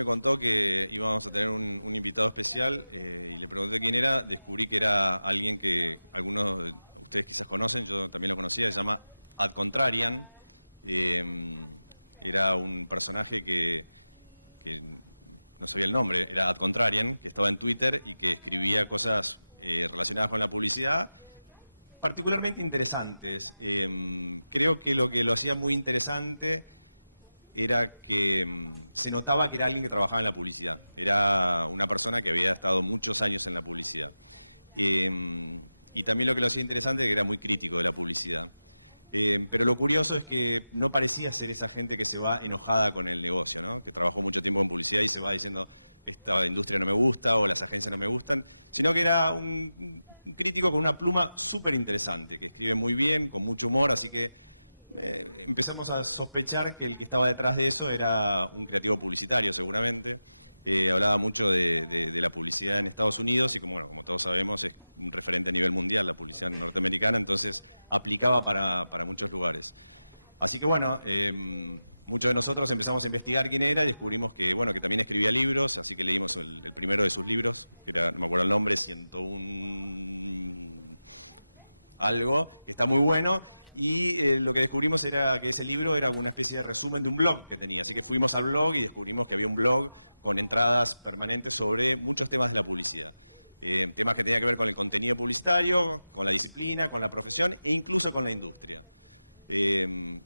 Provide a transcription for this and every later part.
me contó que íbamos a tener un invitado especial, le pregunté quién era, descubrí que era alguien que algunos de ustedes conocen, yo también lo conocía, se llama Al Contrarian. Era un personaje que no sabía el nombre, era Al Contrarian, que estaba en Twitter y que escribía cosas relacionadas con la publicidad, particularmente interesantes. Creo que lo hacía muy interesante era que se notaba que era alguien que trabajaba en la publicidad. Era una persona que había estado muchos años en la publicidad. Y también lo que lo hacía interesante es que era muy crítico de la publicidad. Pero lo curioso es que no parecía ser esa gente que se va enojada con el negocio, ¿no? Que trabajó mucho tiempo en publicidad y se va diciendo esta industria no me gusta o las agencias no me gustan, sino que era un crítico con una pluma súper interesante, que escribe muy bien, con mucho humor, así que empezamos a sospechar que el que estaba detrás de eso era un creativo publicitario, seguramente. Hablaba mucho de la publicidad en Estados Unidos, que como todos sabemos es un referente a nivel mundial, la publicidad norteamericana, entonces aplicaba para muchos lugares. Así que bueno, muchos de nosotros empezamos a investigar quién era y descubrimos que, bueno, que también escribía libros, así que leímos el primero de sus libros, que era, no me acuerdo el nombre, 101 algo, que está muy bueno, y lo que descubrimos era que ese libro era una especie de resumen de un blog que tenía, así que fuimos al blog y descubrimos que había un blog con entradas permanentes sobre muchos temas de la publicidad. Temas que tenían que ver con el contenido publicitario, con la disciplina, con la profesión e incluso con la industria.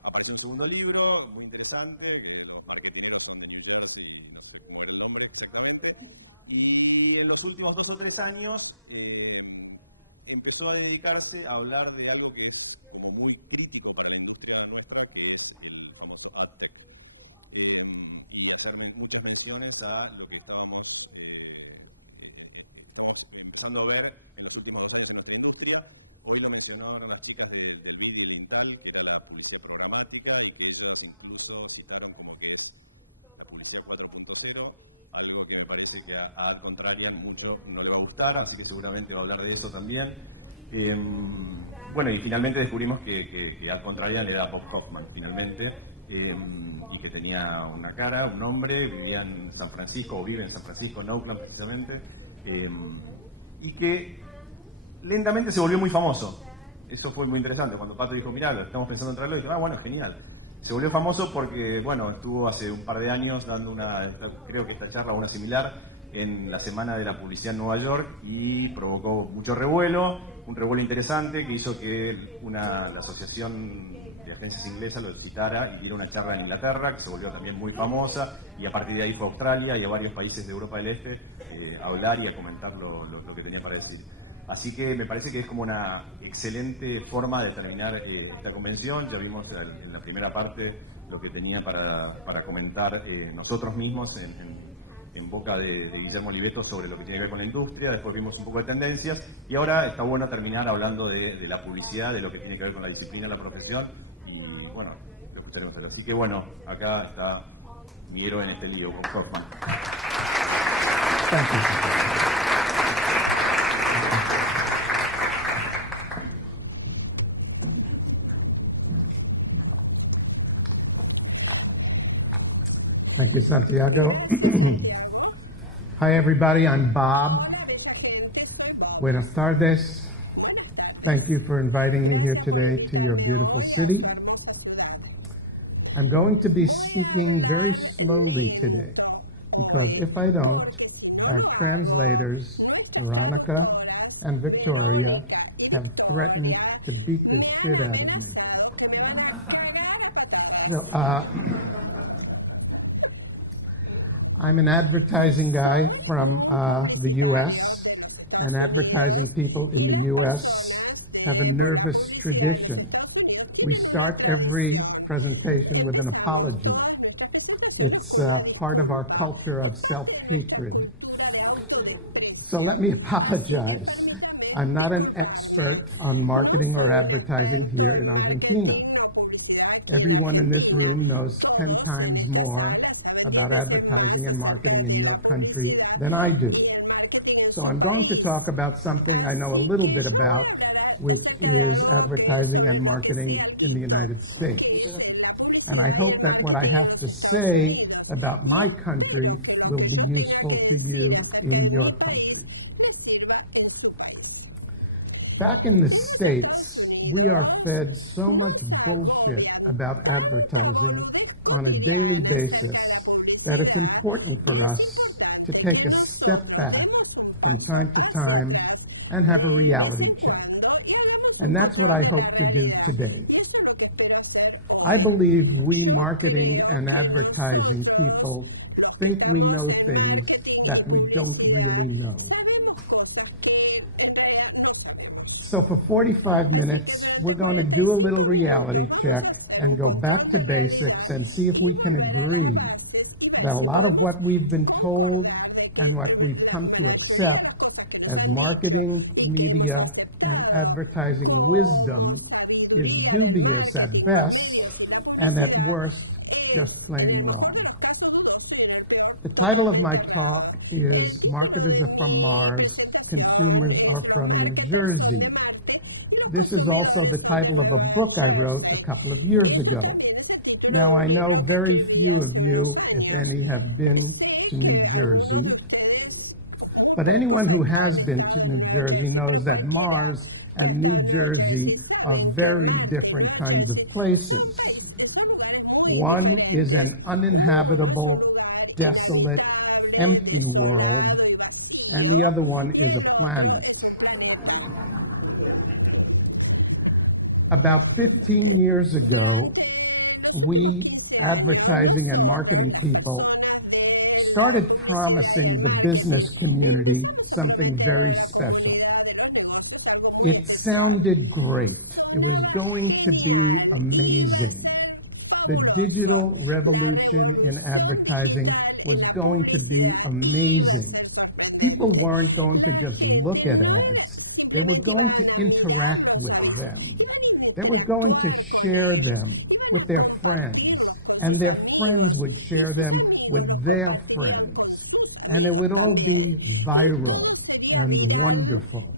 Apareció un segundo libro muy interesante, los marketineros son desligados y no sé cómo era el nombre exactamente, y en los últimos 2 o 3 años empezó a dedicarse a hablar de algo que es como muy crítico para la industria nuestra, que es el famoso AAP, y hacer muchas menciones a lo que estamos empezando a ver en los últimos 2 años en nuestra industria. Hoy lo mencionaron las chicas del BIM y digital, que era la publicidad programática, y que ellos incluso citaron como que es la publicidad 4.0, algo que me parece que a Contrarian mucho no le va a gustar, así que seguramente va a hablar de eso también. Bueno, y finalmente descubrimos que a Contrarian era Bob Hoffman, finalmente, y que tenía una cara, un nombre, vivía en San Francisco, o vive en San Francisco, en Oakland precisamente, y que lentamente se volvió muy famoso. Eso fue muy interesante. Cuando Pato dijo, mirá, estamos pensando en traerlo, y dije, bueno, genial. Se volvió famoso porque, bueno, estuvo hace un par de años dando creo que esta charla o una similar, en la Semana de la Publicidad en Nueva York, y provocó mucho revuelo, un revuelo interesante que hizo que la Asociación de Agencias Inglesas lo citara y diera una charla en Inglaterra, que se volvió también muy famosa, y a partir de ahí fue a Australia y a varios países de Europa del Este a hablar y a comentar lo que tenía para decir. Así que me parece que es como una excelente forma de terminar esta convención. Ya vimos en la primera parte lo que tenía para comentar nosotros mismos en boca de Guillermo Oliveto sobre lo que tiene que ver con la industria. Después vimos un poco de tendencias y ahora está bueno terminar hablando de la publicidad, de lo que tiene que ver con la disciplina, la profesión, y bueno, lo escucharemos acá. Así que bueno, acá está mi héroe en este lío, con Hoffman. Thank you, Santiago. Hi, everybody. I'm Bob. Buenas tardes. Thank you for inviting me here today to your beautiful city. I'm going to be speaking very slowly today because if I don't, our translators, Veronica and Victoria, have threatened to beat the shit out of me. So, I'm an advertising guy from the U.S., and advertising people in the U.S. have a nervous tradition. We start every presentation with an apology. It's part of our culture of self-hatred. So let me apologize. I'm not an expert on marketing or advertising here in Argentina. Everyone in this room knows 10 times more about advertising and marketing in your country than I do. So I'm going to talk about something I know a little bit about, which is advertising and marketing in the United States. And I hope that what I have to say about my country will be useful to you in your country. Back in the States, we are fed so much bullshit about advertising on a daily basis that it's important for us to take a step back from time to time and have a reality check. And that's what I hope to do today. I believe we marketing and advertising people think we know things that we don't really know. So for 45 minutes, we're going to do a little reality check and go back to basics and see if we can agree that a lot of what we've been told and what we've come to accept as marketing, media, and advertising wisdom is dubious at best and at worst just plain wrong. The title of my talk is Marketers Are From Mars, Consumers Are From New Jersey. This is also the title of a book I wrote a couple of years ago. Now, I know very few of you, if any, have been to New Jersey, but anyone who has been to New Jersey knows that Mars and New Jersey are very different kinds of places. One is an uninhabitable, desolate, empty world, and the other one is a planet. About 15 years ago, we advertising and marketing people started promising the business community something very special. It sounded great. It was going to be amazing. The digital revolution in advertising was going to be amazing. People weren't going to just look at ads. They were going to interact with them. They were going to share them with their friends, and their friends would share them with their friends. And it would all be viral and wonderful.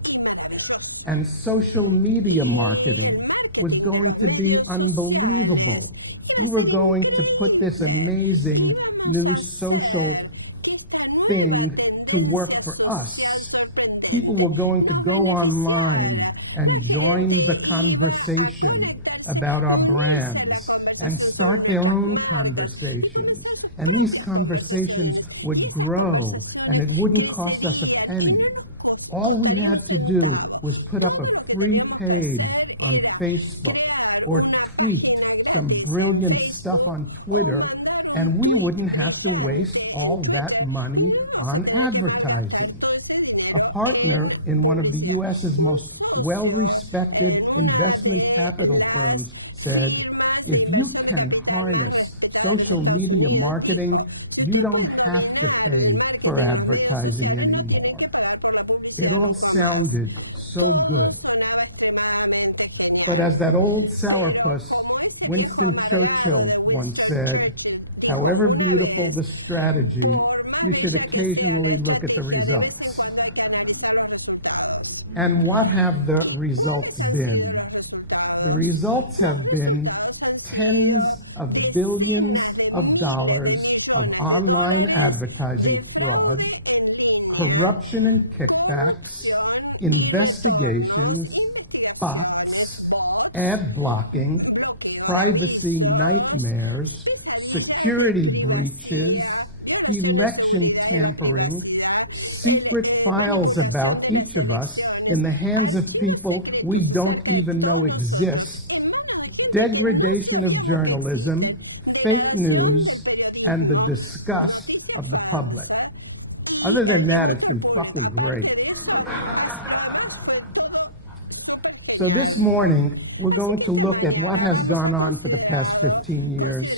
And social media marketing was going to be unbelievable. We were going to put this amazing new social thing to work for us. People were going to go online and join the conversation about our brands and start their own conversations. And these conversations would grow, and it wouldn't cost us a penny. All we had to do was put up a free page on Facebook or tweet some brilliant stuff on Twitter, and we wouldn't have to waste all that money on advertising. A partner in one of the U.S.'s most well-respected investment capital firms said, if you can harness social media marketing, you don't have to pay for advertising anymore. It all sounded so good. But as that old sourpuss Winston Churchill once said, however beautiful the strategy, you should occasionally look at the results. And what have the results been? The results have been tens of billions of dollars of online advertising fraud, corruption and kickbacks, investigations, bots, ad blocking, privacy nightmares, security breaches, election tampering, secret files about each of us in the hands of people we don't even know exist, degradation of journalism, fake news, and the disgust of the public. Other than that, it's been fucking great. So this morning, we're going to look at what has gone on for the past 15 years,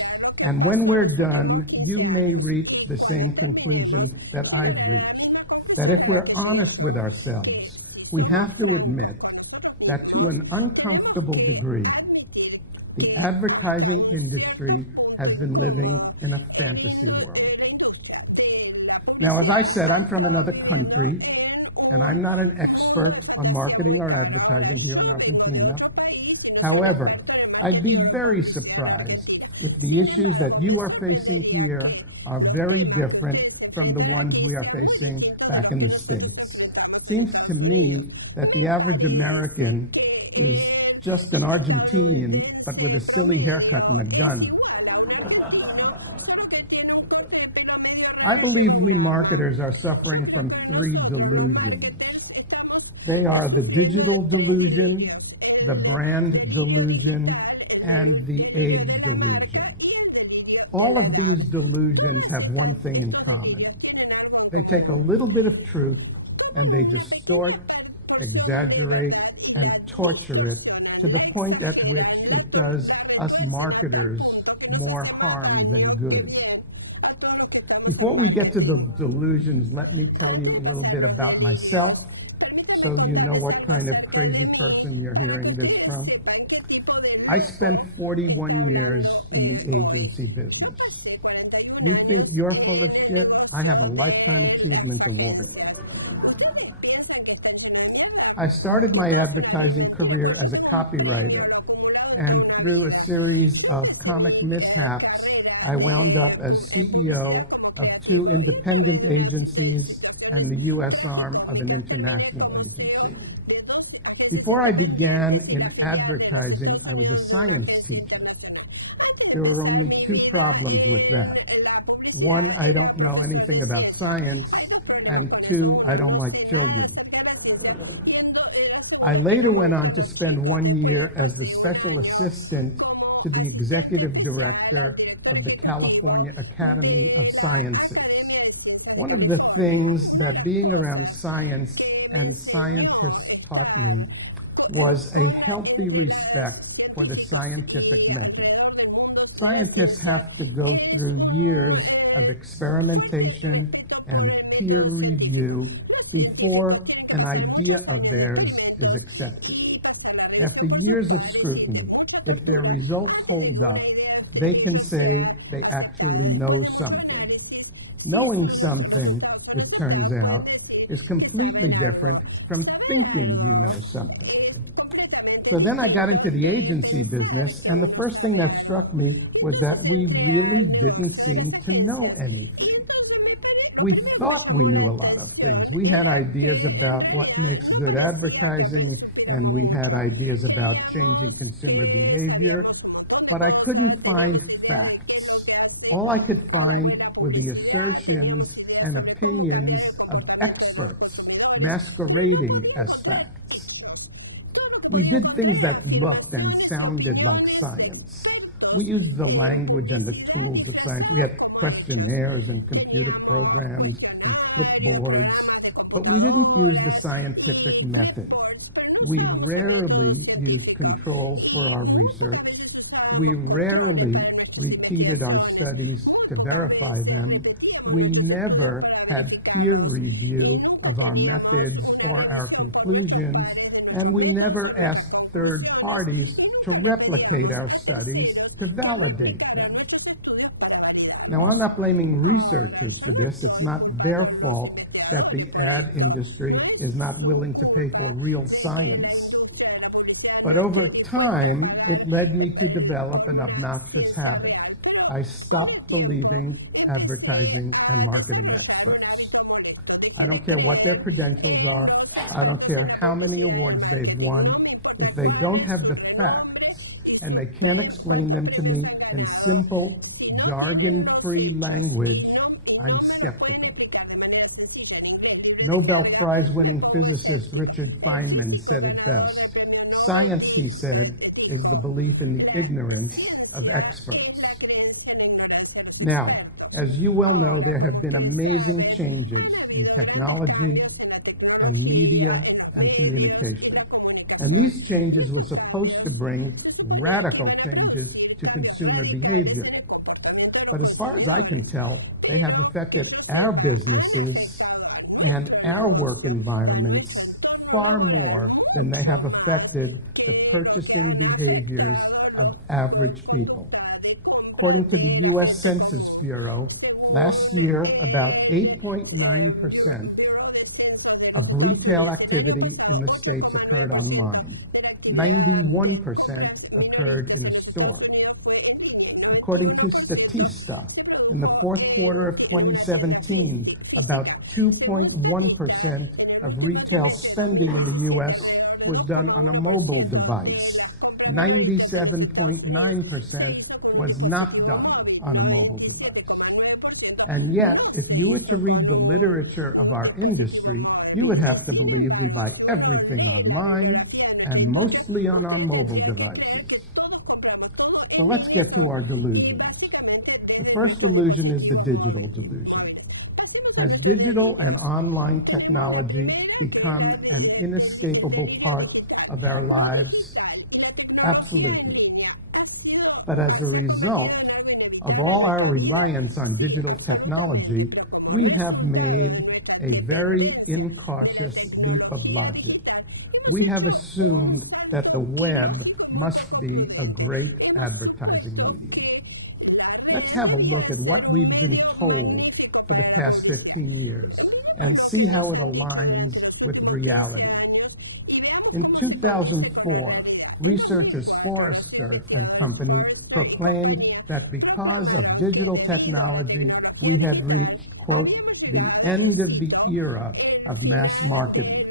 and when we're done, you may reach the same conclusion that I've reached, that if we're honest with ourselves, we have to admit that to an uncomfortable degree, the advertising industry has been living in a fantasy world. Now, as I said, I'm from another country, and I'm not an expert on marketing or advertising here in Argentina. However, I'd be very surprised if the issues that you are facing here are very different from the ones we are facing back in the States. It seems to me that the average American is just an Argentinian, but with a silly haircut and a gun. I believe we marketers are suffering from three delusions. They are the digital delusion, the brand delusion, and the age delusion. All of these delusions have one thing in common. They take a little bit of truth and they distort, exaggerate, and torture it to the point at which it does us marketers more harm than good. Before we get to the delusions, let me tell you a little bit about myself so you know what kind of crazy person you're hearing this from. I spent 41 years in the agency business. You think you're full of shit? I have a Lifetime Achievement Award. I started my advertising career as a copywriter, and through a series of comic mishaps, I wound up as CEO of 2 independent agencies and the U.S. arm of an international agency. Before I began in advertising, I was a science teacher. There were only 2 problems with that. 1, I don't know anything about science, and 2, I don't like children. I later went on to spend 1 year as the special assistant to the executive director of the California Academy of Sciences. One of the things that being around science and scientists taught me was a healthy respect for the scientific method. Scientists have to go through years of experimentation and peer review before an idea of theirs is accepted. After years of scrutiny, if their results hold up, they can say they actually know something. Knowing something, it turns out, is completely different from thinking you know something. So then I got into the agency business, and the first thing that struck me was that we really didn't seem to know anything. We thought we knew a lot of things. We had ideas about what makes good advertising, and we had ideas about changing consumer behavior, but I couldn't find facts. All I could find were the assertions and opinions of experts masquerading as facts. We did things that looked and sounded like science. We used the language and the tools of science. We had questionnaires and computer programs and clipboards, but we didn't use the scientific method. We rarely used controls for our research. We rarely repeated our studies to verify them. We never had peer review of our methods or our conclusions, and we never asked third parties to replicate our studies to validate them. Now, I'm not blaming researchers for this. It's not their fault that the ad industry is not willing to pay for real science. But over time, it led me to develop an obnoxious habit. I stopped believing advertising and marketing experts. I don't care what their credentials are. I don't care how many awards they've won. If they don't have the facts and they can't explain them to me in simple, jargon-free language, I'm skeptical. Nobel Prize-winning physicist Richard Feynman said it best. Science, he said, is the belief in the ignorance of experts. Now, as you well know, there have been amazing changes in technology and media and communication. And these changes were supposed to bring radical changes to consumer behavior. But as far as I can tell, they have affected our businesses and our work environments far more than they have affected the purchasing behaviors of average people. According to the U.S. Census Bureau, last year about 8.9% of retail activity in the States occurred online. 91% occurred in a store. According to Statista, in the fourth quarter of 2017, about 2.1% of retail spending in the U.S. was done on a mobile device. 97.9% was not done on a mobile device. And yet, if you were to read the literature of our industry, you would have to believe we buy everything online and mostly on our mobile devices. So let's get to our delusions. The first delusion is the digital delusion. Has digital and online technology become an inescapable part of our lives? Absolutely. But as a result of all our reliance on digital technology, we have made a very incautious leap of logic. We have assumed that the web must be a great advertising medium. Let's have a look at what we've been told for the past 15 years and see how it aligns with reality. In 2004, researchers Forrester and Company proclaimed that because of digital technology, we had reached, quote, the end of the era of mass marketing.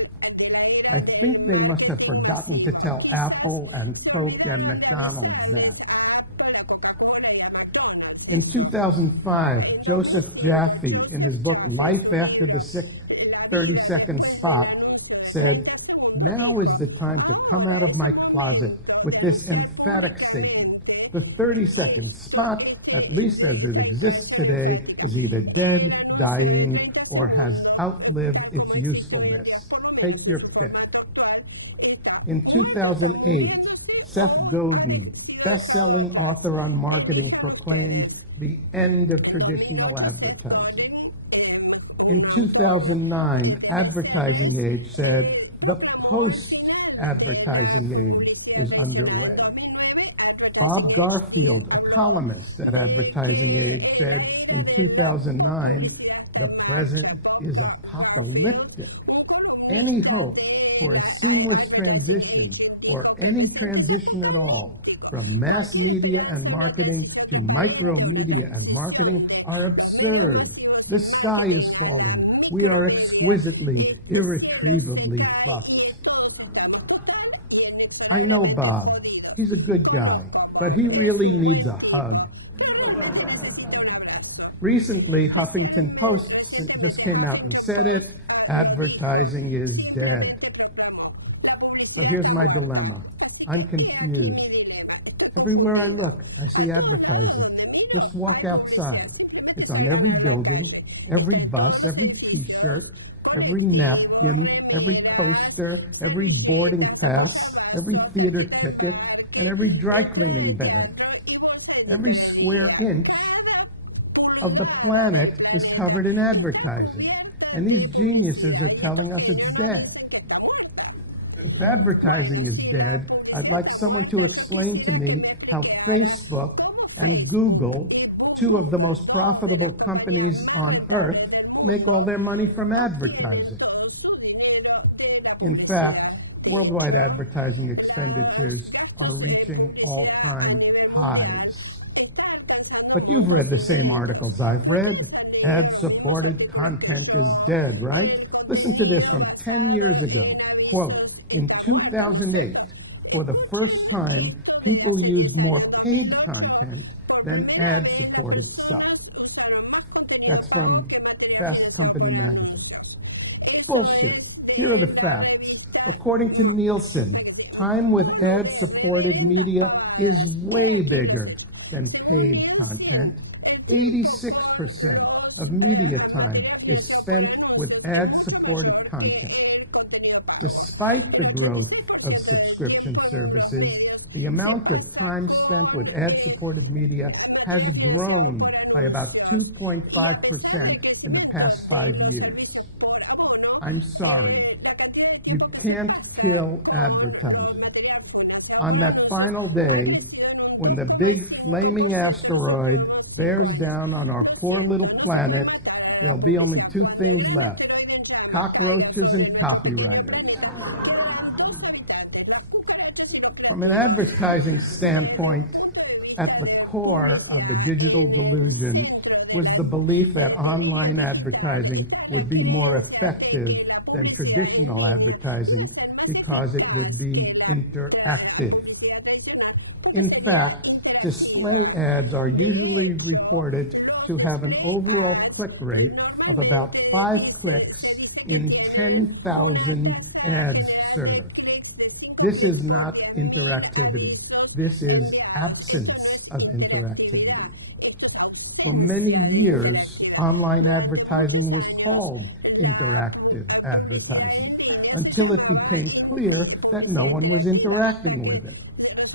I think they must have forgotten to tell Apple and Coke and McDonald's that. In 2005, Joseph Jaffe, in his book Life After the 30-Second Spot, said, "Now is the time to come out of my closet with this emphatic statement. The 30-second spot, at least as it exists today, is either dead, dying, or has outlived its usefulness. Take your pick." In 2008, Seth Godin, best-selling author on marketing, proclaimed the end of traditional advertising. In 2009, Advertising Age said the post-advertising age is underway. Bob Garfield, a columnist at Advertising Age, said in 2009, the present is apocalyptic. Any hope for a seamless transition, or any transition at all, from mass media and marketing to micro media and marketing are absurd. The sky is falling. We are exquisitely, irretrievably fucked. I know Bob. He's a good guy, but he really needs a hug. Recently, Huffington Post just came out and said it. Advertising is dead. So here's my dilemma. I'm confused. Everywhere I look, I see advertising. Just walk outside. It's on every building, every bus, every T-shirt, every napkin, every coaster, every boarding pass, every theater ticket, and every dry cleaning bag. Every square inch of the planet is covered in advertising. And these geniuses are telling us it's dead. If advertising is dead, I'd like someone to explain to me how Facebook and Google, two of the most profitable companies on earth, make all their money from advertising. In fact, worldwide advertising expenditures are reaching all-time highs. But you've read the same articles I've read. Ad-supported content is dead, right? Listen to this from 10 years ago. Quote, in 2008, for the first time, people used more paid content than ad-supported stuff. That's from Fast Company magazine. It's bullshit. Here are the facts. According to Nielsen, time with ad-supported media is way bigger than paid content. 86% of media time is spent with ad-supported content. Despite the growth of subscription services, the amount of time spent with ad-supported media has grown by about 2.5% in the past 5 years. I'm sorry, you can't kill advertising. On that final day, when the big flaming asteroid bears down on our poor little planet, there'll be only two things left: cockroaches and copywriters. From an advertising standpoint, at the core of the digital delusion was the belief that online advertising would be more effective than traditional advertising because it would be interactive. In fact, display ads are usually reported to have an overall click rate of about 5 clicks in 10,000 ads served. This is not interactivity. This is absence of interactivity. For many years, online advertising was called interactive advertising until it became clear that no one was interacting with it.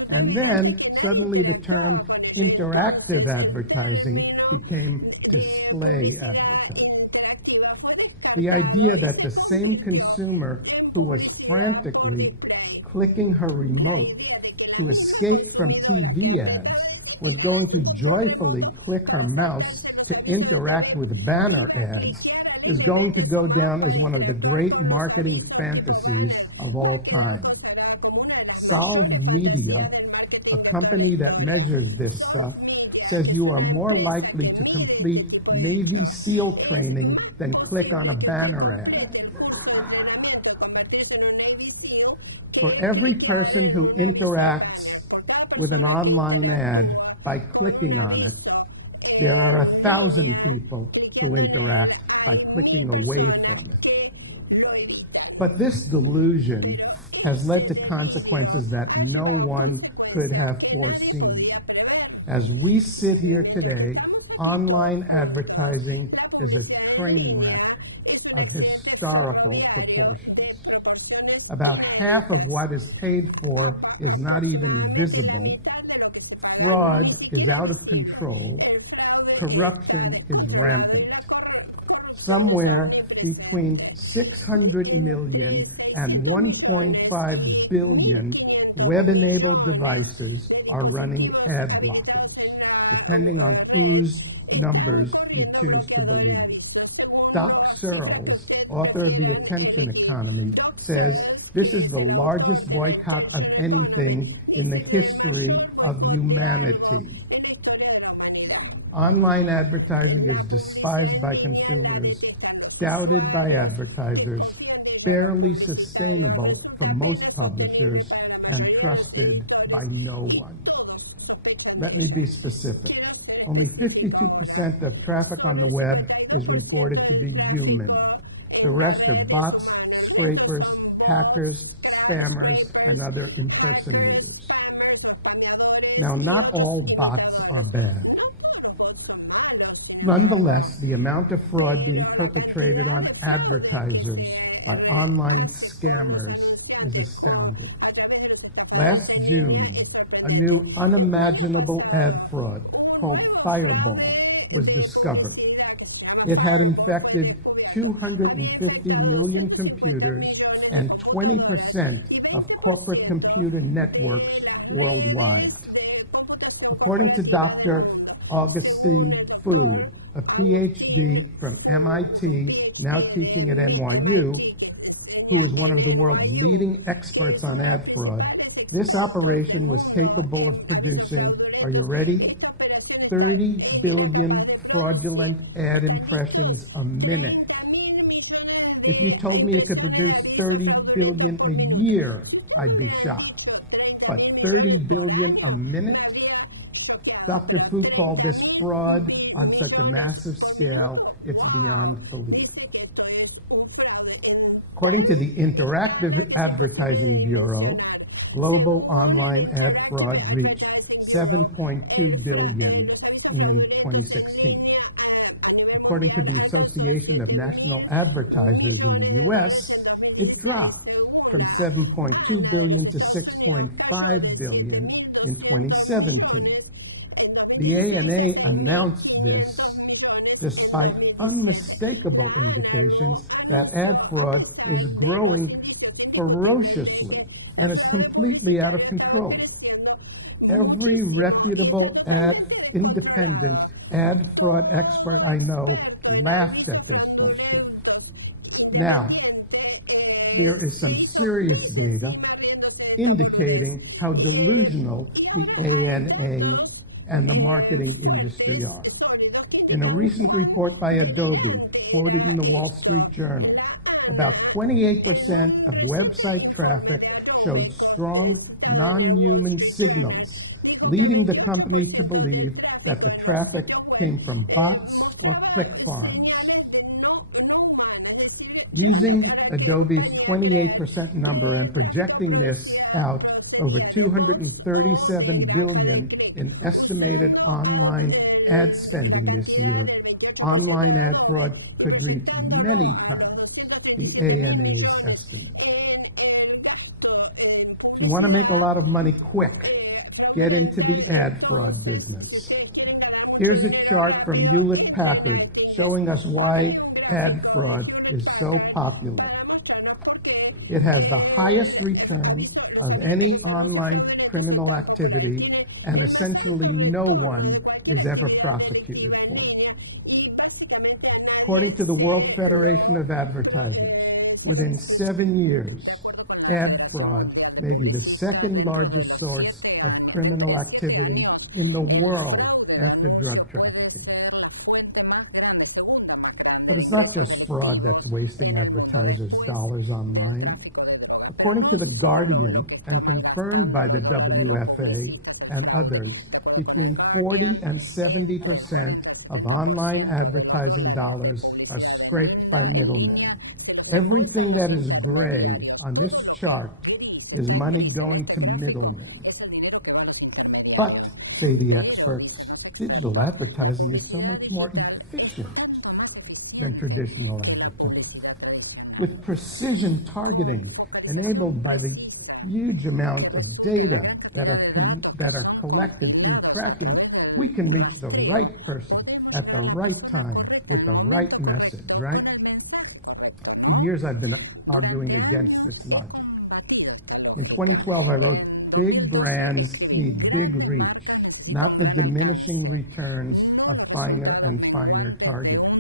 And then suddenly the term interactive advertising became display advertising. The idea that the same consumer who was frantically clicking her remote to escape from TV ads was going to joyfully click her mouse to interact with banner ads is going to go down as one of the great marketing fantasies of all time. Solve Media, a company that measures this stuff, says you are more likely to complete Navy SEAL training than click on a banner ad. For every person who interacts with an online ad by clicking on it, there are 1,000 people who interact by clicking away from it. But this delusion has led to consequences that no one could have foreseen. As we sit here today, online advertising is a train wreck of historical proportions. About half of what is paid for is not even visible. Fraud is out of control. Corruption is rampant. Somewhere between 600 million and 1.5 billion web-enabled devices are running ad blockers, depending on whose numbers you choose to believe. Doc Searles, author of The Attention Economy, says this is the largest boycott of anything in the history of humanity. Online advertising is despised by consumers, doubted by advertisers, barely sustainable for most publishers, and trusted by no one. Let me be specific. Only 52% of traffic on the web is reported to be human. The rest are bots, scrapers, hackers, spammers, and other impersonators. Now, not all bots are bad. Nonetheless, the amount of fraud being perpetrated on advertisers by online scammers is astounding. Last June, a new unimaginable ad fraud called Fireball was discovered. It had infected 250 million computers and 20% of corporate computer networks worldwide. According to Dr. Augustine Fu, a PhD from MIT, now teaching at NYU, who is one of the world's leading experts on ad fraud, this operation was capable of producing, are you ready? 30 billion fraudulent ad impressions a minute. If you told me it could produce 30 billion a year, I'd be shocked. But 30 billion a minute? Dr. Fu called this fraud on such a massive scale, it's beyond belief. According to the Interactive Advertising Bureau, global online ad fraud reached 7.2 billion in 2016. According to the Association of National Advertisers in the U.S., it dropped from 7.2 billion to 6.5 billion in 2017. The ANA announced this despite unmistakable indications that ad fraud is growing ferociously and is completely out of control. Every reputable independent ad fraud expert I know laughed at this bullshit. Now, there is some serious data indicating how delusional the ANA and the marketing industry are. In a recent report by Adobe, quoted in the Wall Street Journal, about 28% of website traffic showed strong non-human signals, leading the company to believe that the traffic came from bots or click farms. Using Adobe's 28% number and projecting this out over $237 billion in estimated online ad spending this year, online ad fraud could reach many times the ANA's estimate. If you want to make a lot of money quick, get into the ad fraud business. Here's a chart from Hewlett-Packard showing us why ad fraud is so popular. It has the highest return of any online criminal activity, and essentially no one is ever prosecuted for it. According to the World Federation of Advertisers, within 7 years, ad fraud may be the second largest source of criminal activity in the world after drug trafficking. But it's not just fraud that's wasting advertisers' dollars online. According to The Guardian, and confirmed by the WFA and others, between 40 and 70% of online advertising dollars are scraped by middlemen. Everything that is gray on this chart is money going to middlemen. But, say the experts, digital advertising is so much more efficient than traditional advertising. With precision targeting enabled by the huge amount of data that are collected through tracking, we can reach the right person at the right time with the right message, right? For years I've been arguing against this logic. In 2012 I wrote, big brands need big reach, not the diminishing returns of finer and finer targeting.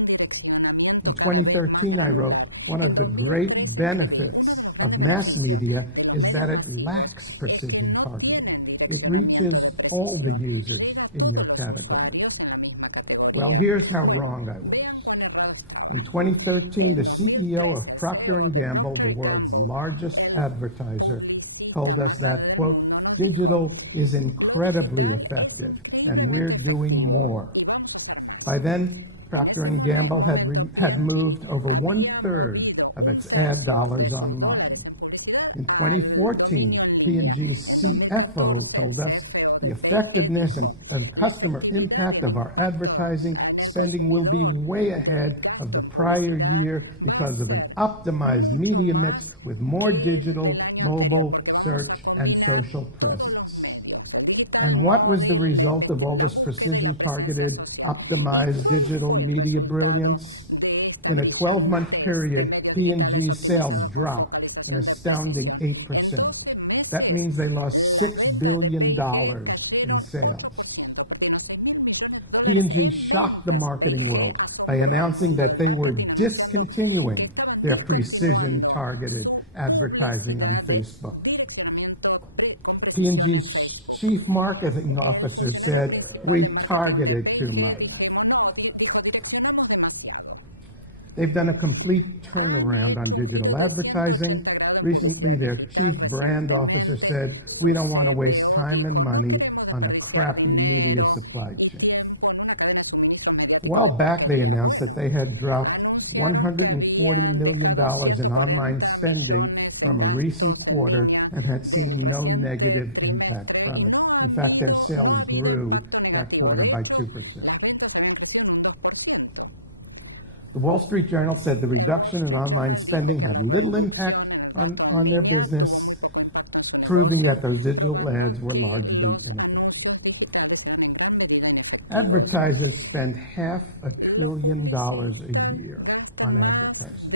In 2013 I wrote, one of the great benefits of mass media is that it lacks precision targeting. It reaches all the users in your category. Well, here's how wrong I was. In 2013, the CEO of Procter & Gamble, the world's largest advertiser, told us that, quote, digital is incredibly effective and we're doing more. By then, Procter & Gamble had moved over 1/3 of its ad dollars online. In 2014, P&G's CFO told us the effectiveness and customer impact of our advertising spending will be way ahead of the prior year because of an optimized media mix with more digital, mobile, search, and social presence. And what was the result of all this precision-targeted, optimized digital media brilliance? In a 12-month period, P&G's sales dropped an astounding 8%. That means they lost $6 billion in sales. P&G shocked the marketing world by announcing that they were discontinuing their precision-targeted advertising on Facebook. P&G's chief marketing officer said, we targeted too much. They've done a complete turnaround on digital advertising. Recently, their chief brand officer said, we don't want to waste time and money on a crappy media supply chain. A while back, they announced that they had dropped $140 million in online spending from a recent quarter and had seen no negative impact from it. In fact, their sales grew that quarter by 2%. The Wall Street Journal said the reduction in online spending had little impact on their business, proving that those digital ads were largely ineffective. Advertisers spend $500 billion a year on advertising.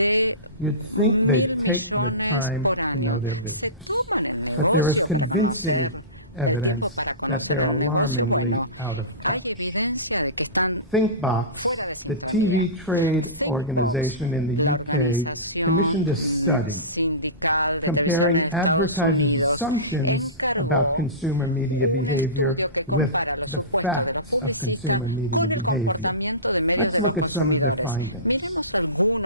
You'd think they'd take the time to know their business, but there is convincing evidence that they're alarmingly out of touch. ThinkBox, the TV trade organization in the UK, commissioned a study comparing advertisers' assumptions about consumer media behavior with the facts of consumer media behavior. Let's look at some of their findings.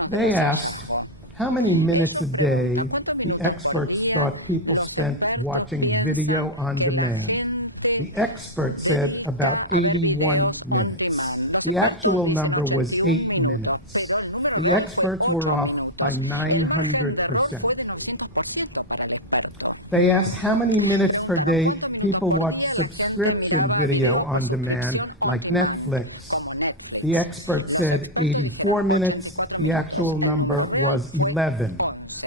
They asked how many minutes a day the experts thought people spent watching video on demand. The experts said about 81 minutes. The actual number was 8 minutes. The experts were off by 900%. They asked how many minutes per day people watch subscription video on demand, like Netflix. The experts said 84 minutes. The actual number was 11.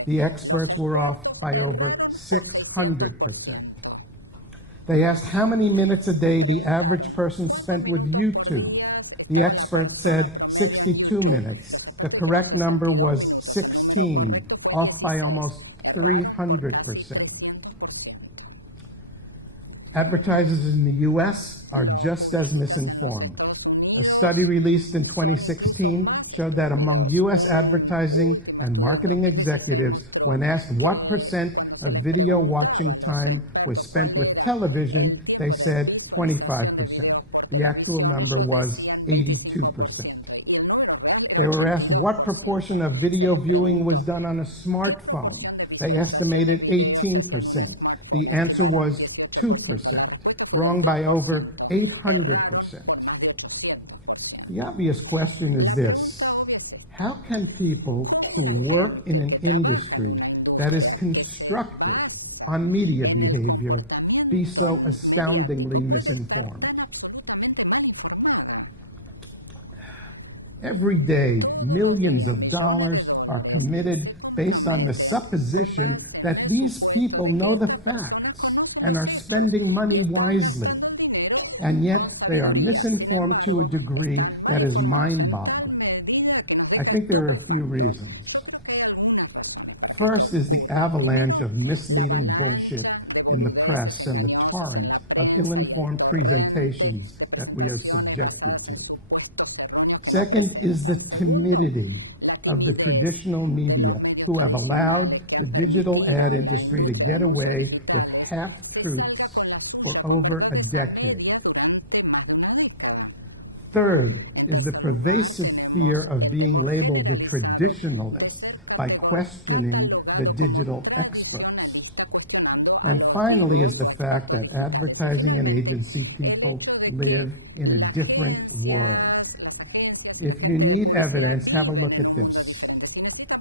The experts were off by over 600%. They asked how many minutes a day the average person spent with YouTube. The experts said 62 minutes. The correct number was 16, off by almost 300%. Advertisers in the U.S. are just as misinformed. A study released in 2016 showed that among U.S. advertising and marketing executives, when asked what percent of video watching time was spent with television, they said 25%. The actual number was 82%. They were asked what proportion of video viewing was done on a smartphone. They estimated 18%. The answer was 2%, wrong by over 800%. The obvious question is this: how can people who work in an industry that is constructed on media behavior be so astoundingly misinformed? Every day, millions of dollars are committed based on the supposition that these people know the facts and are spending money wisely. And yet they are misinformed to a degree that is mind-boggling. I think there are a few reasons. First is the avalanche of misleading bullshit in the press and the torrent of ill-informed presentations that we are subjected to. Second is the timidity of the traditional media who have allowed the digital ad industry to get away with half-truths for over a decade. Third is the pervasive fear of being labeled a traditionalist by questioning the digital experts. And finally is the fact that advertising and agency people live in a different world. If you need evidence, have a look at this.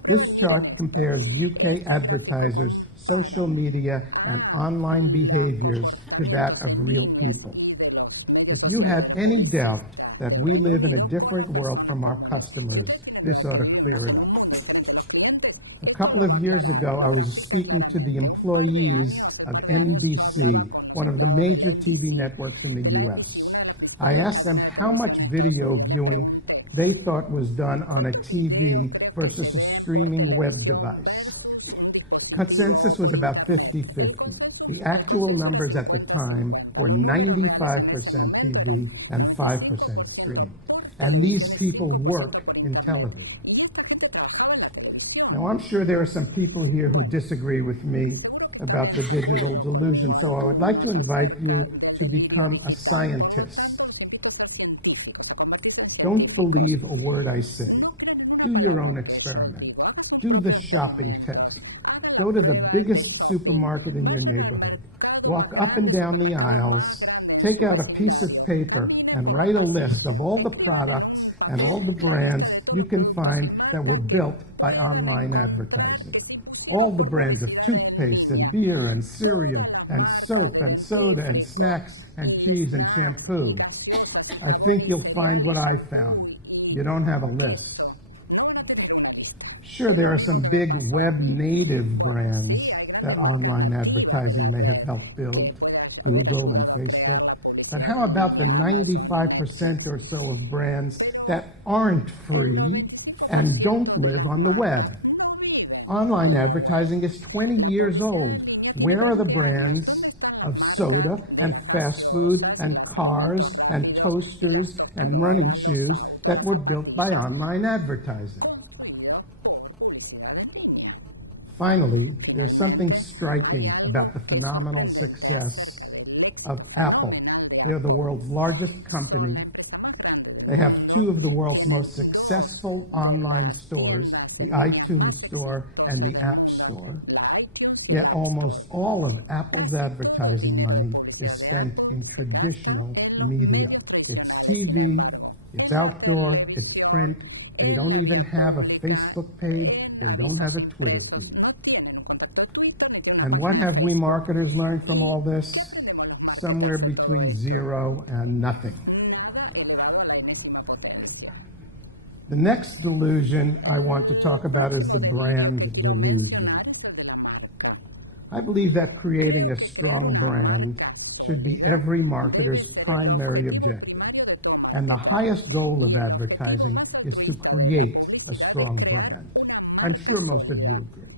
This chart compares UK advertisers' social media and online behaviors to that of real people. If you had any doubt that we live in a different world from our customers, this ought to clear it up. A couple of years ago, I was speaking to the employees of NBC, one of the major TV networks in the US. I asked them how much video viewing they thought was done on a TV versus a streaming web device. Consensus was about 50-50. The actual numbers at the time were 95% TV and 5% streaming. And these people work in television. Now, I'm sure there are some people here who disagree with me about the digital delusion, so I would like to invite you to become a scientist. Don't believe a word I say. Do your own experiment. Do the shopping test. Go to the biggest supermarket in your neighborhood. Walk up and down the aisles. Take out a piece of paper and write a list of all the products and all the brands you can find that were built by online advertising. All the brands of toothpaste and beer and cereal and soap and soda and snacks and cheese and shampoo. I think you'll find what I found. You don't have a list. Sure, there are some big web-native brands that online advertising may have helped build, Google and Facebook. But how about the 95% or so of brands that aren't free and don't live on the web? Online advertising is 20 years old. Where are the brands of soda and fast food and cars and toasters and running shoes that were built by online advertising? Finally, there's something striking about the phenomenal success of Apple. They're the world's largest company. They have two of the world's most successful online stores, the iTunes Store and the App Store. Yet almost all of Apple's advertising money is spent in traditional media. It's TV, it's outdoor, it's print. They don't even have a Facebook page. They don't have a Twitter feed. And what have we marketers learned from all this? Somewhere between zero and nothing. The next delusion I want to talk about is the brand delusion. I believe that creating a strong brand should be every marketer's primary objective. And the highest goal of advertising is to create a strong brand. I'm sure most of you agree.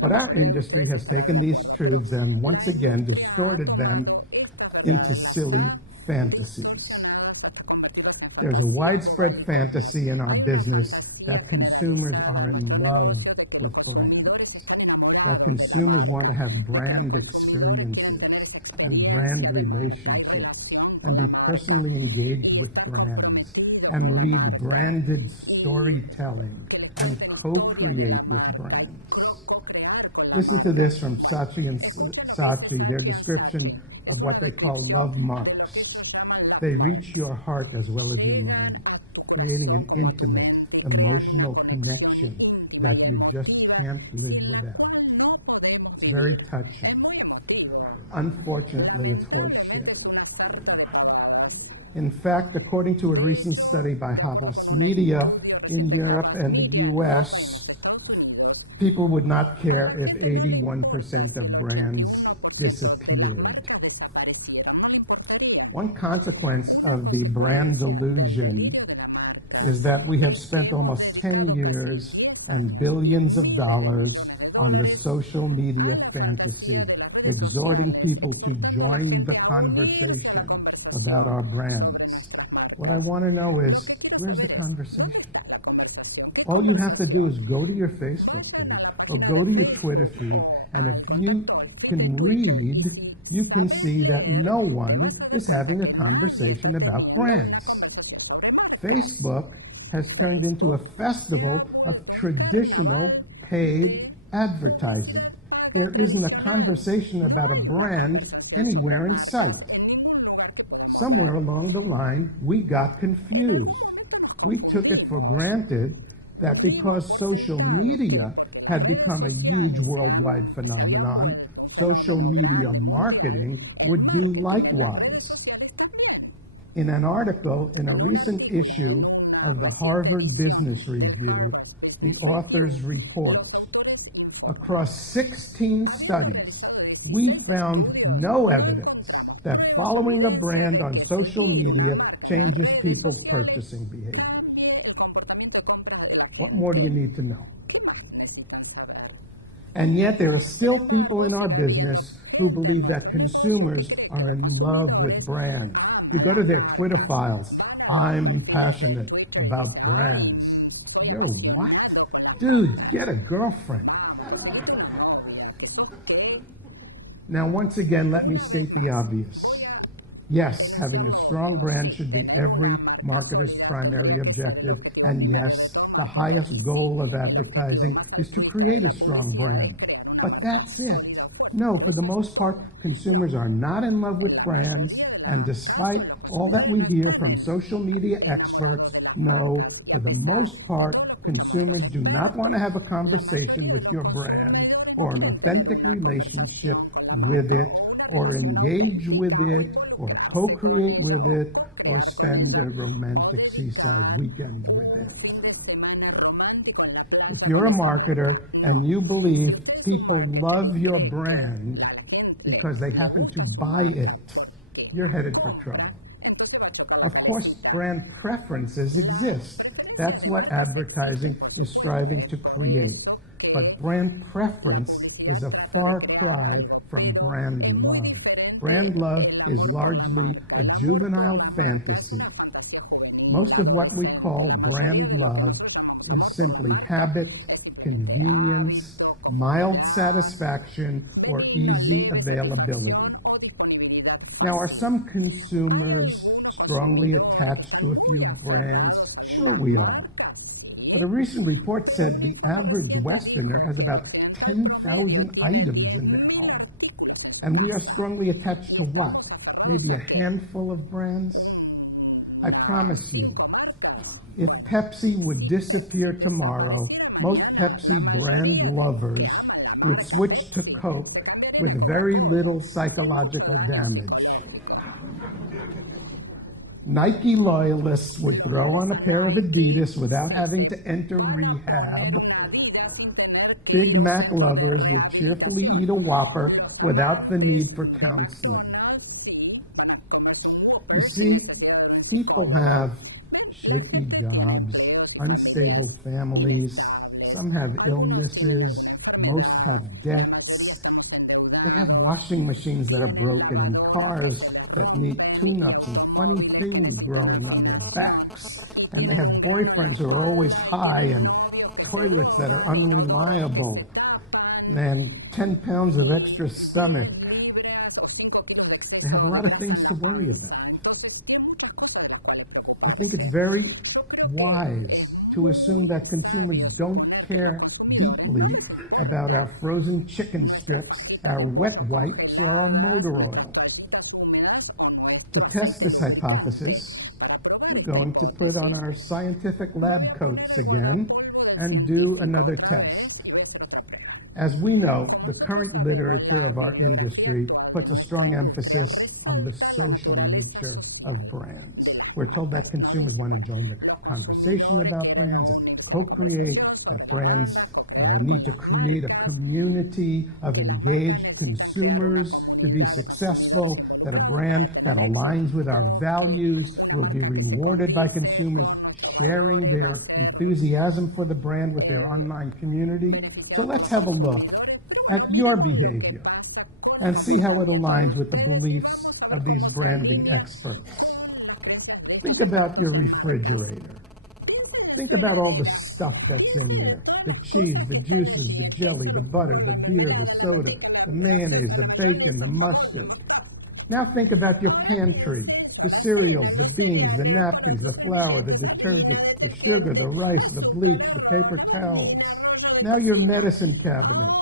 But our industry has taken these truths and once again distorted them into silly fantasies. There's a widespread fantasy in our business that consumers are in love with brands, that consumers want to have brand experiences and brand relationships and be personally engaged with brands and read branded storytelling and co-create with brands. Listen to this from Saatchi and Saatchi, their description of what they call love marks. They reach your heart as well as your mind, creating an intimate, emotional connection that you just can't live without. It's very touching. Unfortunately, it's horseshit. In fact, according to a recent study by Havas Media in Europe and the US, people would not care if 81% of brands disappeared. One consequence of the brand delusion is that we have spent almost 10 years and billions of dollars on the social media fantasy, exhorting people to join the conversation about our brands. What I want to know is, where's the conversation? All you have to do is go to your Facebook feed or go to your Twitter feed, and if you can read, you can see that no one is having a conversation about brands. Facebook has turned into a festival of traditional paid advertising. There isn't a conversation about a brand anywhere in sight. Somewhere along the line, we got confused. We took it for granted that because social media had become a huge worldwide phenomenon, social media marketing would do likewise. In an article in a recent issue of the Harvard Business Review, the authors report, across 16 studies, we found no evidence that following a brand on social media changes people's purchasing behavior. What more do you need to know? And yet there are still people in our business who believe that consumers are in love with brands. You go to their Twitter files, I'm passionate about brands. You're what? Dude, get a girlfriend. Now, once again, let me state the obvious. Yes, having a strong brand should be every marketer's primary objective, and yes, the highest goal of advertising is to create a strong brand. But that's it. No, for the most part, consumers are not in love with brands, and despite all that we hear from social media experts, no, for the most part, consumers do not want to have a conversation with your brand or an authentic relationship with it, or engage with it, or co-create with it, or spend a romantic seaside weekend with it. If you're a marketer and you believe people love your brand because they happen to buy it, you're headed for trouble. Of course, brand preferences exist. That's what advertising is striving to create. But brand preference is a far cry from brand love. Brand love is largely a juvenile fantasy. Most of what we call brand love is simply habit, convenience, mild satisfaction, or easy availability. Now, are some consumers strongly attached to a few brands? Sure we are. But a recent report said the average Westerner has about 10,000 items in their home. And we are strongly attached to what? Maybe a handful of brands? I promise you, if Pepsi would disappear tomorrow, most Pepsi brand lovers would switch to Coke with very little psychological damage. Nike loyalists would throw on a pair of Adidas without having to enter rehab. Big Mac lovers would cheerfully eat a Whopper without the need for counseling. You see, people have shaky jobs, unstable families, some have illnesses, most have debts. They have washing machines that are broken and cars that need tune-ups and funny things growing on their backs. And they have boyfriends who are always high and toilets that are unreliable and 10 pounds of extra stomach. They have a lot of things to worry about. I think it's very wise to assume that consumers don't care deeply about our frozen chicken strips, our wet wipes, or our motor oil. To test this hypothesis, we're going to put on our scientific lab coats again and do another test. As we know, the current literature of our industry puts a strong emphasis on the social nature of brands. We're told that consumers want to join the conversation about brands and co-create, that brands need to create a community of engaged consumers to be successful, that a brand that aligns with our values will be rewarded by consumers sharing their enthusiasm for the brand with their online community. So let's have a look at your behavior and see how it aligns with the beliefs of these branding experts. Think about your refrigerator. Think about all the stuff that's in there. The cheese, the juices, the jelly, the butter, the beer, the soda, the mayonnaise, the bacon, the mustard. Now think about your pantry. The cereals, the beans, the napkins, the flour, the detergent, the sugar, the rice, the bleach, the paper towels. Now your medicine cabinet.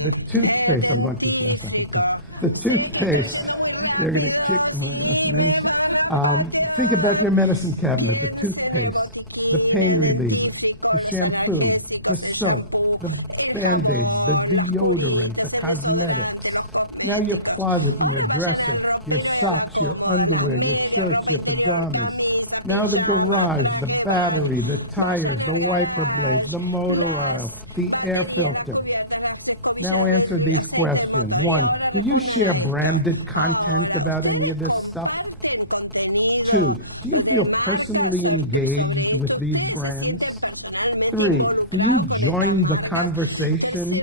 The toothpaste, I'm going too fast, I can tell. The toothpaste, they're going to kick my mention. Think about your medicine cabinet, the toothpaste, the pain reliever, the shampoo, the soap, the Band-Aids, the deodorant, the cosmetics. Now your closet and your dresser, your socks, your underwear, your shirts, your pajamas. Now the garage, the battery, the tires, the wiper blades, the motor oil, the air filter. Now answer these questions. 1, do you share branded content about any of this stuff? 2, do you feel personally engaged with these brands? 3, do you join the conversation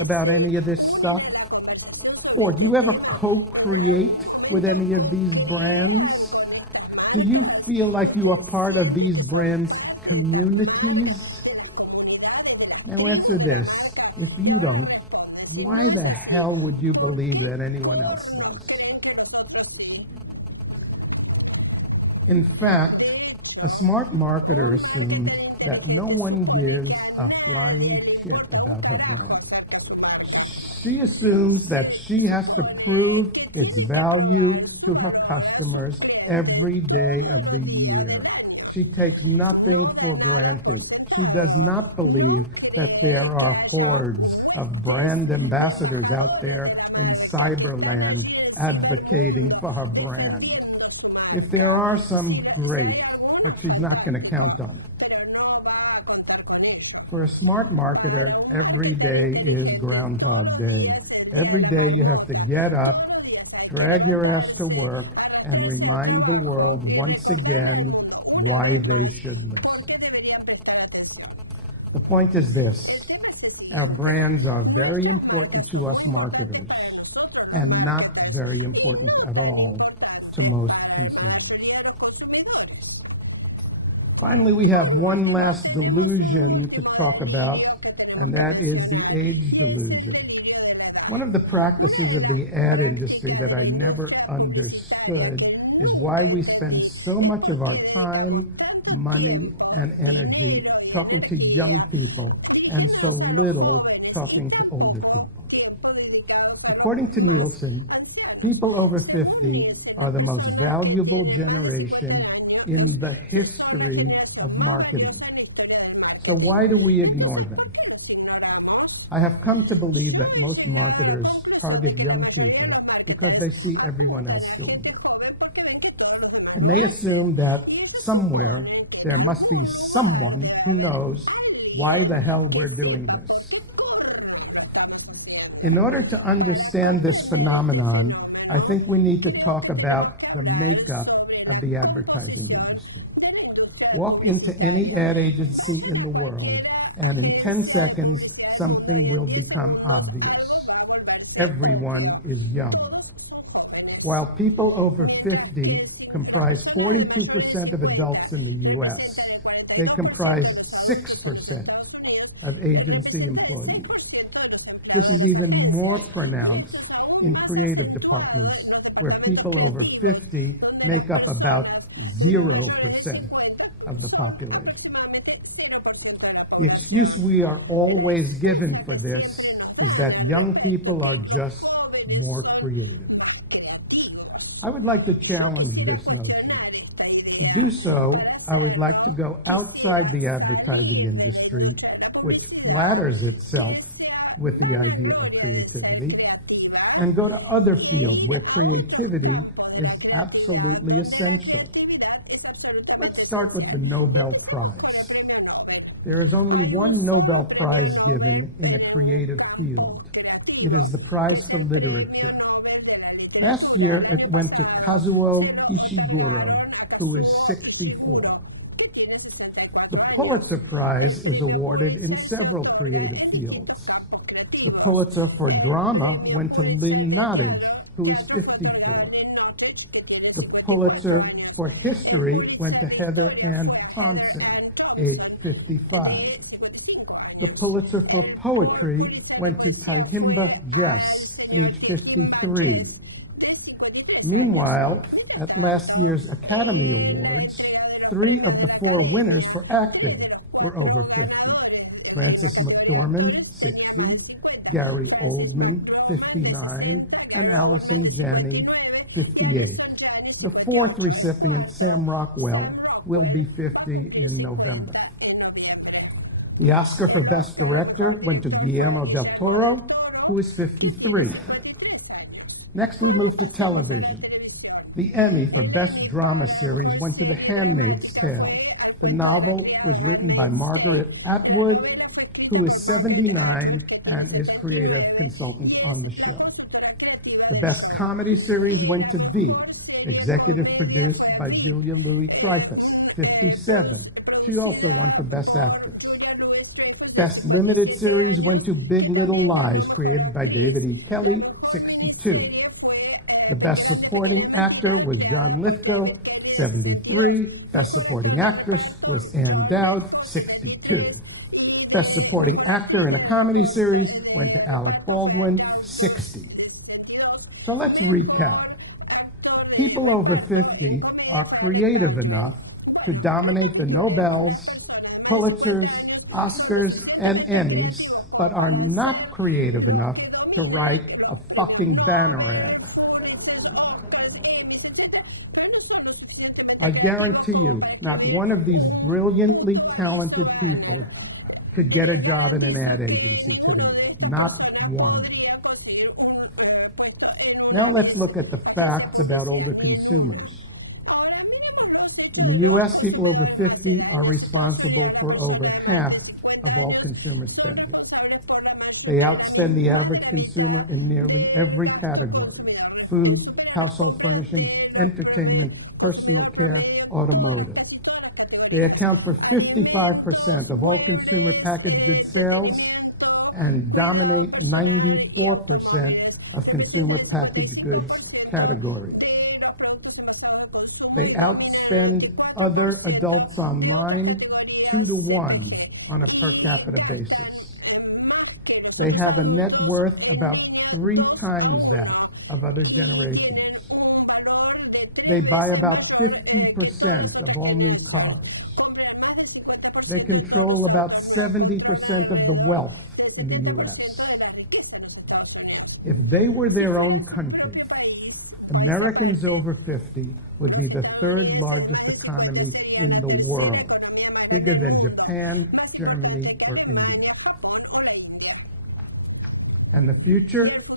about any of this stuff? 4, do you ever co-create with any of these brands? Do you feel like you are part of these brands' communities? Now answer this. If you don't, why the hell would you believe that anyone else does? In fact, a smart marketer assumes that no one gives a flying shit about her brand. She assumes that she has to prove its value to her customers every day of the year. She takes nothing for granted. She does not believe that there are hordes of brand ambassadors out there in cyberland advocating for her brand. If there are some, great, but she's not going to count on it. For a smart marketer, every day is Groundhog Day. Every day you have to get up, drag your ass to work, and remind the world once again why they should listen. The point is this: our brands are very important to us marketers and not very important at all to most consumers. Finally, we have one last delusion to talk about, and that is the age delusion. One of the practices of the ad industry that I never understood is why we spend so much of our time, money, and energy talking to young people and so little talking to older people. According to Nielsen, people over 50 are the most valuable generation in the history of marketing. So why do we ignore them? I have come to believe that most marketers target young people because they see everyone else doing it. And they assume that somewhere there must be someone who knows why the hell we're doing this. In order to understand this phenomenon, I think we need to talk about the makeup of the advertising industry. Walk into any ad agency in the world, and in 10 seconds, something will become obvious. Everyone is young. While people over 50 comprise 42% of adults in the US, they comprise 6% of agency employees. This is even more pronounced in creative departments, where people over 50 make up about 0% of the population. The excuse we are always given for this is that young people are just more creative. I would like to challenge this notion. To do so, I would like to go outside the advertising industry, which flatters itself with the idea of creativity, and go to other fields where creativity is absolutely essential. Let's start with the Nobel Prize. There is only one Nobel Prize given in a creative field. It is the Prize for Literature. Last year, it went to Kazuo Ishiguro, who is 64. The Pulitzer Prize is awarded in several creative fields. The Pulitzer for Drama went to Lynn Nottage, who is 54. The Pulitzer for History went to Heather Ann Thompson, age 55. The Pulitzer for Poetry went to Tahimba Jess, age 53. Meanwhile, at last year's Academy Awards, 3 of the 4 winners for acting were over 50. Frances McDormand, 60, Gary Oldman, 59, and Allison Janney, 58. The 4th recipient, Sam Rockwell, will be 50 in November. The Oscar for Best Director went to Guillermo del Toro, who is 53. Next, we move to television. The Emmy for Best Drama Series went to The Handmaid's Tale. The novel was written by Margaret Atwood, who is 79 and is creative consultant on the show. The Best Comedy Series went to Veep, executive produced by Julia Louis-Dreyfus, 57. She also won for Best Actress. Best Limited Series went to Big Little Lies, created by David E. Kelley, 62. The Best Supporting Actor was John Lithgow, 73. Best Supporting Actress was Ann Dowd, 62. Best Supporting Actor in a Comedy Series went to Alec Baldwin, 60. So let's recap. People over 50 are creative enough to dominate the Nobels, Pulitzers, Oscars, and Emmys, but are not creative enough to write a fucking banner ad. I guarantee you, not one of these brilliantly talented people could get a job in an ad agency today. Not one. Now let's look at the facts about older consumers. In the US, people over 50 are responsible for over half of all consumer spending. They outspend the average consumer in nearly every category: food, household furnishings, entertainment, personal care, automotive. They account for 55% of all consumer packaged goods sales and dominate 94% of consumer packaged goods categories. They outspend other adults online 2 to 1 on a per capita basis. They have a net worth about 3 times that of other generations. They buy about 50% of all new cars. They control about 70% of the wealth in the U.S. If they were their own country, Americans over 50 would be the 3rd largest economy in the world, bigger than Japan, Germany, or India. And the future?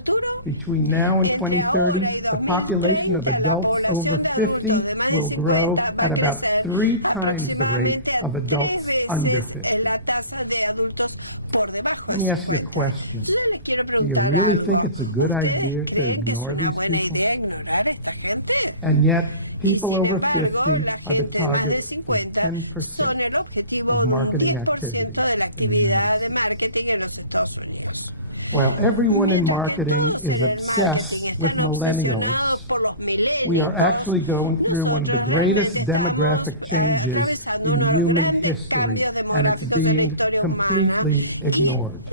Between now and 2030, the population of adults over 50 will grow at about 3 times the rate of adults under 50. Let me ask you a question. Do you really think it's a good idea to ignore these people? And yet, people over 50 are the target for 10% of marketing activity in the United States. While everyone in marketing is obsessed with millennials, we are actually going through one of the greatest demographic changes in human history, and it's being completely ignored.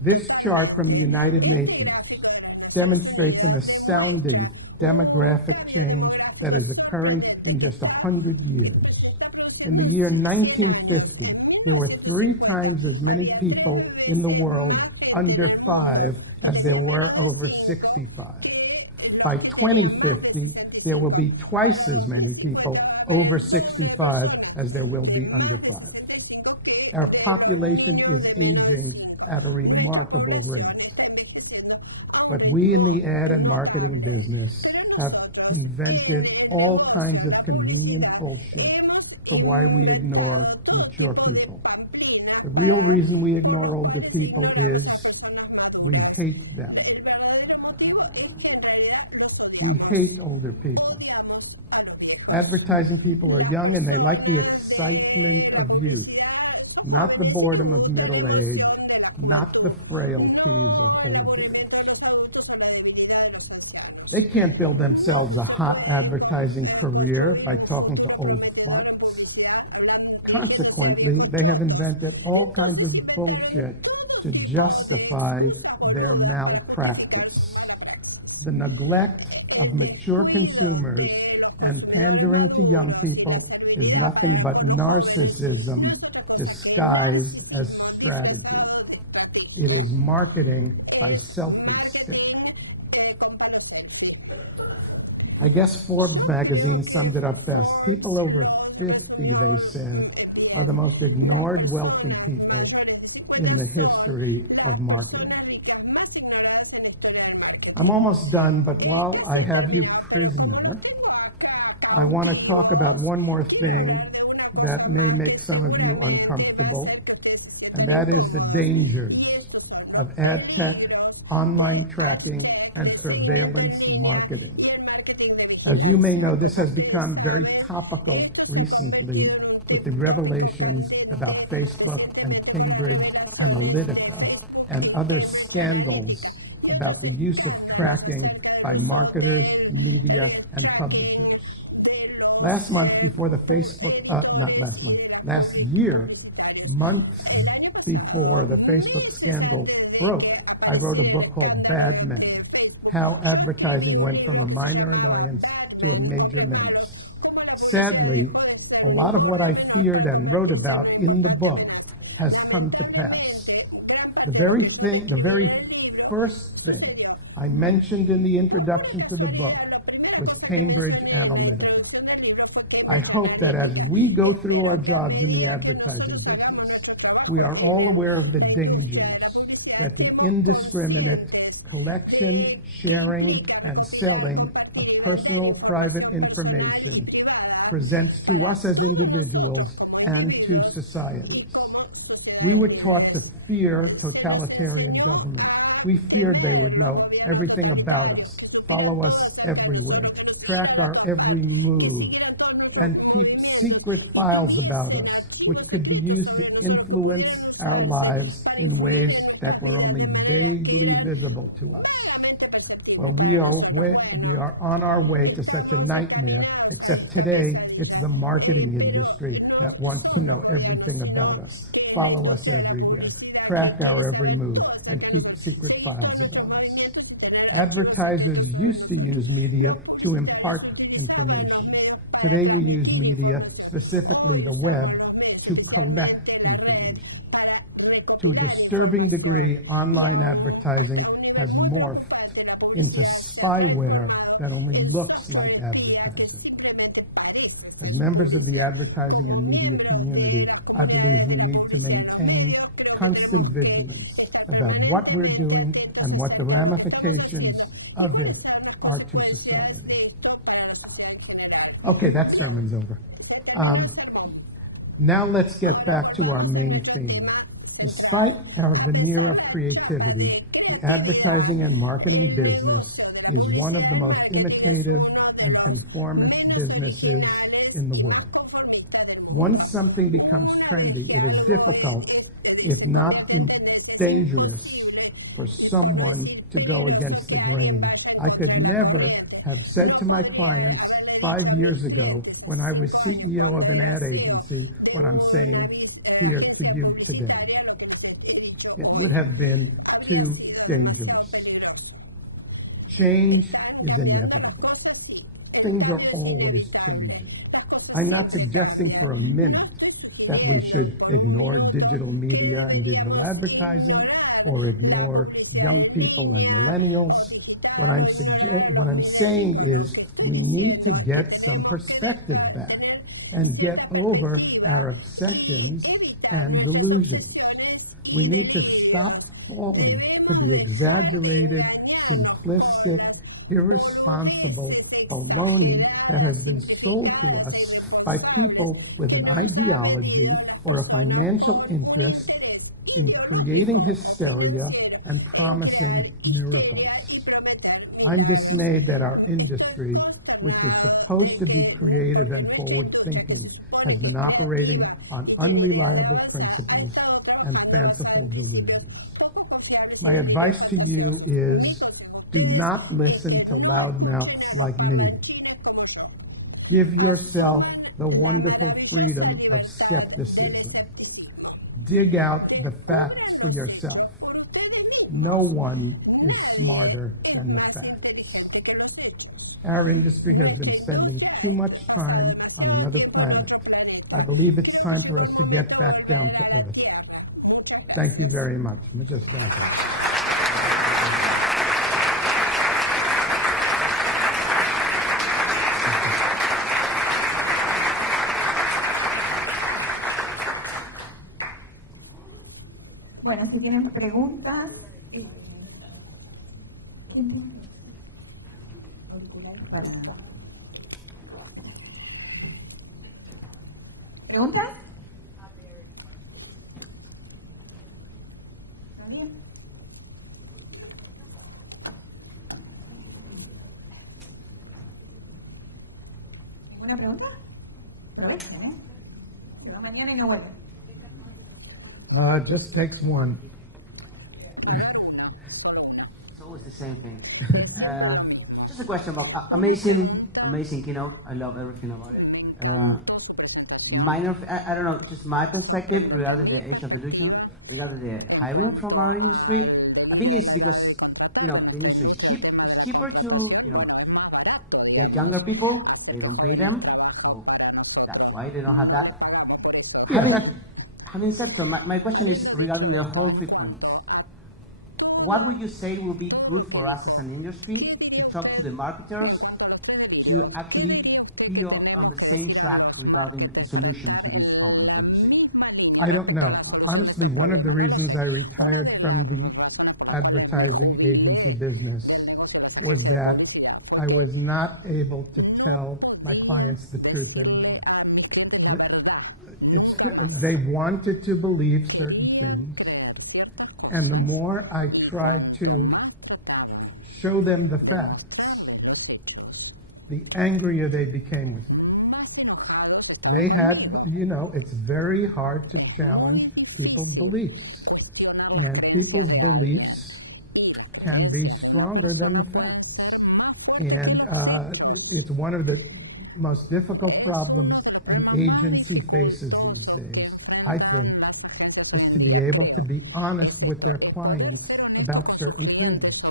This chart from the United Nations demonstrates an astounding demographic change that is occurring in just 100 years. In the year 1950, there were 3 times as many people in the world under 5 as there were over 65. By 2050, there will be twice as many people over 65 as there will be under 5. Our population is aging at a remarkable rate. But we in the ad and marketing business have invented all kinds of convenient bullshit for why we ignore mature people. The real reason we ignore older people is we hate them. We hate older people. Advertising people are young and they like the excitement of youth, not the boredom of middle age, not the frailties of old age. They can't build themselves a hot advertising career by talking to old farts. Consequently, they have invented all kinds of bullshit to justify their malpractice. The neglect of mature consumers and pandering to young people is nothing but narcissism disguised as strategy. It is marketing by selfie stick. I guess Forbes magazine summed it up best. People over 50, they said, are the most ignored wealthy people in the history of marketing. I'm almost done, but while I have you prisoner, I want to talk about one more thing that may make some of you uncomfortable, and that is the dangers of ad tech, online tracking, and surveillance marketing. As you may know, this has become very topical recently with the revelations about Facebook and Cambridge Analytica and other scandals about the use of tracking by marketers, media, and publishers. Last year, months before the Facebook scandal broke, I wrote a book called Bad Men: How Advertising Went from a Minor Annoyance to a Major Menace. Sadly, a lot of what I feared and wrote about in the book has come to pass. The very first thing I mentioned in the introduction to the book was Cambridge Analytica. I hope that as we go through our jobs in the advertising business, we are all aware of the dangers that the indiscriminate collection, sharing, and selling of personal private information presents to us as individuals and to societies. We were taught to fear totalitarian governments. We feared they would know everything about us, follow us everywhere, track our every move, and keep secret files about us, which could be used to influence our lives in ways that were only vaguely visible to us. Well, we are on our way to such a nightmare, except today it's the marketing industry that wants to know everything about us, follow us everywhere, track our every move and keep secret files about us. Advertisers used to use media to impart information. Today we use media, specifically the web, to collect information. To a disturbing degree, online advertising has morphed into spyware that only looks like advertising. As members of the advertising and media community, I believe we need to maintain constant vigilance about what we're doing and what the ramifications of it are to society. Okay, that sermon's over. Now let's get back to our main theme. Despite our veneer of creativity, the advertising and marketing business is one of the most imitative and conformist businesses in the world. Once something becomes trendy, it is difficult, if not dangerous, for someone to go against the grain. I could never have said to my clients 5 years ago, when I was CEO of an ad agency, what I'm saying here to you today. It would have been too dangerous. Change is inevitable. Things are always changing. I'm not suggesting for a minute that we should ignore digital media and digital advertising or ignore young people and millennials. What I'm saying is we need to get some perspective back and get over our obsessions and delusions. We need to stop falling for the exaggerated, simplistic, irresponsible baloney that has been sold to us by people with an ideology or a financial interest in creating hysteria and promising miracles. I'm dismayed that our industry, which is supposed to be creative and forward-thinking, has been operating on unreliable principles and fanciful delusions. My advice to you is, do not listen to loudmouths like me. Give yourself the wonderful freedom of skepticism. Dig out the facts for yourself. No one is smarter than the facts. Our industry has been spending too much time on another planet. I believe it's time for us to get back down to earth. Thank you very much. Muchas gracias. Bueno, si tienen preguntas, auriculares para ¿preguntas? ¿Está bien? ¿Alguna pregunta? Aprovechen, ¿eh? Se va mañana y no vuelve. Just takes one. It's always the same thing. Just a question about amazing keynote. I love everything about it. I don't know, just my perspective regarding the age of delusion, regarding the hiring from our industry. I think it's because the industry is cheap. It's cheaper to to get younger people. They don't pay them, so that's why they don't have that. Yeah, Having said so, my question is regarding the whole 3 points. What would you say will be good for us as an industry to talk to the marketers to actually be on the same track regarding the solution to this problem that you see? I don't know. Honestly, one of the reasons I retired from the advertising agency business was that I was not able to tell my clients the truth anymore. They wanted to believe certain things, and the more I tried to show them the facts, the angrier they became with me. They had, it's very hard to challenge people's beliefs, and people's beliefs can be stronger than the facts. And it's one of the most difficult problems an agency faces these days, I think, is to be able to be honest with their clients about certain things.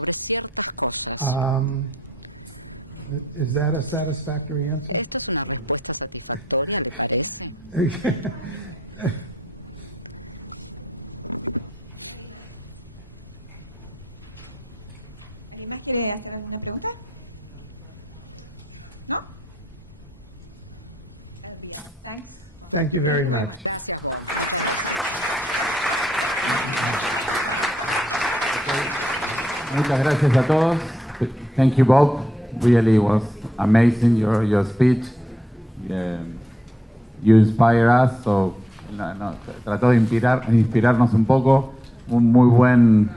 Is that a satisfactory answer? ¿Alguien más quiere hacer alguna pregunta? ¿No? Thanks. Thank you very much. Muchas gracias a todos. Thank you, Bob. Really was amazing your speech. You inspire us. So, trató de inspirarnos un poco. Un muy buen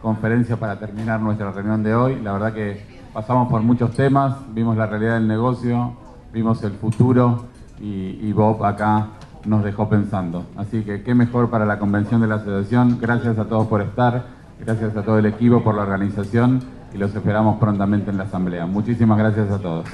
conferencia para terminar nuestra reunión de hoy. La verdad que pasamos por muchos temas, vimos la realidad del negocio, vimos el futuro y Bob acá nos dejó pensando. Así que qué mejor para la convención de la asociación. Gracias a todos por estar, gracias a todo el equipo por la organización y los esperamos prontamente en la asamblea. Muchísimas gracias a todos.